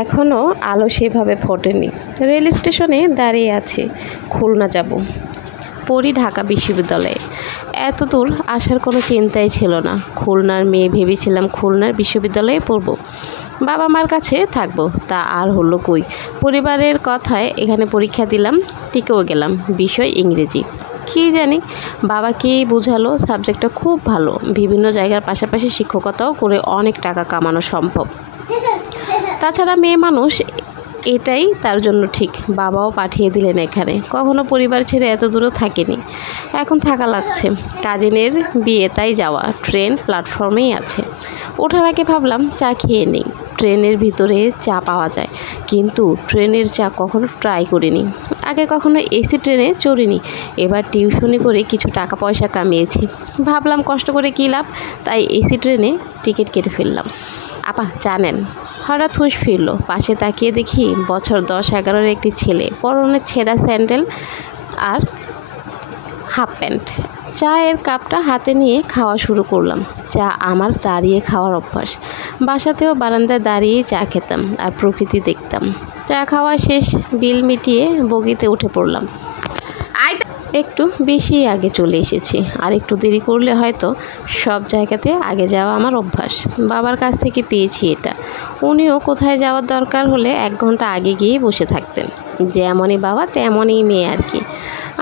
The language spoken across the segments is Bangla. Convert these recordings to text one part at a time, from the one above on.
এখনও আলো সেভাবে ফোটেনি। রেল স্টেশনে দাঁড়িয়ে আছি, খুলনা যাব। পড়ি ঢাকা বিশ্ববিদ্যালয়ে। এত দূর আসার কোনো চিন্তাই ছিল না। খুলনার মেয়ে ভেবেছিলাম খুলনার বিশ্ববিদ্যালয়ে পড়ব, বাবা মার কাছে থাকবো। তা আর হলো কই। পরিবারের কথায় এখানে পরীক্ষা দিলাম, টিকেও গেলাম। বিষয় ইংরেজি। কী জানি বাবাকেই বুঝালো সাবজেক্টটা খুব ভালো, বিভিন্ন জায়গার পাশাপাশি শিক্ষকতাও করে অনেক টাকা কামানো সম্ভব। তাছাড়া মেয়ে মানুষ, এটাই তার জন্য ঠিক। বাবাও পাঠিয়ে দিলেন এখানে। কখনো পরিবার ছেড়ে এত দূরেও থাকেনি, এখন থাকা লাগছে। কাজিনের বিয়ে, তাই যাওয়া। ট্রেন প্ল্যাটফর্মেই আছে। ওঠার আগে ভাবলাম চা খেয়ে নেই। ট্রেনের ভিতরে চা পাওয়া যায়, কিন্তু ট্রেনের চা কখনো ট্রাই করিনি। আগে কখনো এসি ট্রেনে চড়িনি। এবার টিউশনি করে কিছু টাকা পয়সা কামিয়েছি। ভাবলাম কষ্ট করে কী লাভ, তাই এসি ট্রেনে টিকিট কেটে ফেললাম। আপা চা নেন। হঠাৎ হুঁশ ফিরল। পাশে তাকিয়ে দেখি বছর 10-11-এর একটি ছেলে, পরনে ছেঁড়া স্যান্ডেল আর হাফ প্যান্ট। চায়ের কাপটা হাতে নিয়ে খাওয়া শুরু করলাম। চা আমার দাঁড়িয়ে খাওয়ার অভ্যাস। বাসাতেও বারান্দায় দাঁড়িয়েই চা খেতাম আর প্রকৃতি দেখতাম। চা খাওয়া শেষ, বিল মিটিয়ে বগিতে উঠে পড়লাম। একটু বেশি আগে চলে এসেছি, আর একটু দেরি করলে হয়তো। সব জায়গাতে আগে যাওয়া আমার অভ্যাস। বাবার কাছ থেকে পেয়েছি এটা। উনিও কোথায় যাওয়ার দরকার হলে 1 ঘন্টা আগে গিয়ে বসে থাকতেন। যেমনই বাবা তেমনই মেয়ে আর কি।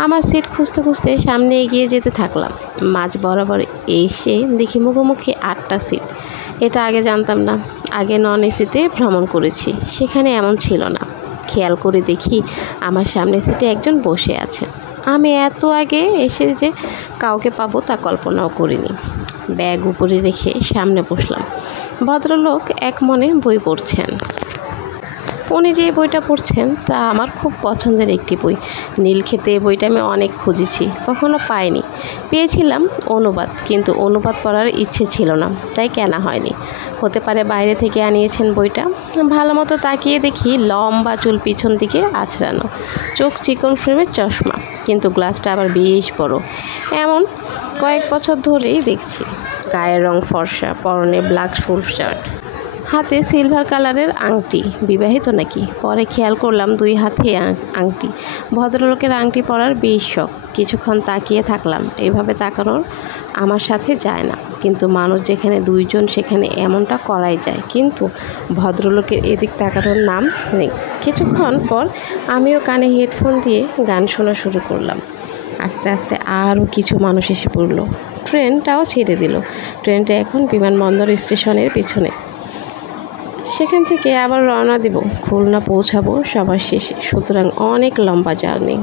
আমার সিট খুঁজতে খুঁজতে সামনে এগিয়ে যেতে থাকলাম। মাঝ বরাবর এসে দেখি মুখোমুখি 8টা সিট। এটা আগে জানতাম না। আগে নন এসিতে ভ্রমণ করেছি, সেখানে এমন ছিল না। খেয়াল করে দেখি আমার সামনের সিটে একজন বসে আছে। আমি এত আগে এসে যে কাউকে পাবো তা কল্পনাও করিনি। ব্যাগ উপরে রেখে সামনে বসলাম। ভদ্রলোক এক মনে বই পড়ছেন। উনি যে বইটা পড়ছেন তা আমার খুব পছন্দের একটি বই। নীলক্ষেতে বইটা আমি অনেক খুঁজেছি, কখনো পাইনি। পেয়েছিলাম অনুবাদ, কিন্তু অনুবাদ পড়ার ইচ্ছে ছিল না, তাই কেনা হয়নি। হতে পারে বাইরে থেকে আনিয়েছেন বইটা। ভালো মতো তাকিয়ে দেখি লম্বা চুল পিছন দিকে আছড়ানো, চোখ চিকন ফ্রেমের চশমা, কিন্তু গ্লাসটা আবার বেশ বড়। এমন কয়েক বছর ধরেই দেখছি। গায়ের রং ফর্সা, পরনে ব্ল্যাক ফুল শার্ট, হাতে সিলভার কালারের আংটি। বিবাহিত নাকি? পরে খেয়াল করলাম 2 হাতে আংটি। ভদ্রলোকের আংটি পরার বেশ শখ। কিছুক্ষণ তাকিয়ে থাকলাম। এইভাবে তাকানোর আমার সাথে যায় না, কিন্তু মানুষ যেখানে 2 জন সেখানে এমনটা করাই যায়। কিন্তু ভদ্রলোকের এদিক তাকানোর নাম নেই। কিছুক্ষণ পর আমিও কানে হেডফোন দিয়ে গান শোনা শুরু করলাম। আস্তে আস্তে আরও কিছু মানুষ এসে পড়ল। ট্রেনটাও ছেড়ে দিল। ট্রেনটা এখন বিমানবন্দর স্টেশনের পিছনে। সেখান থেকে আবার রওনা দেব, খুলনা পৌঁছাবো সবার শেষে। সুতরাং অনেক লম্বা জার্নি।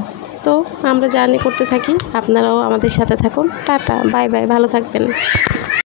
তো আমরা জার্নি করতে থাকি, আপনারাও আমাদের সাথে থাকুন। টাটা, বাই বাই, ভালো থাকবেন।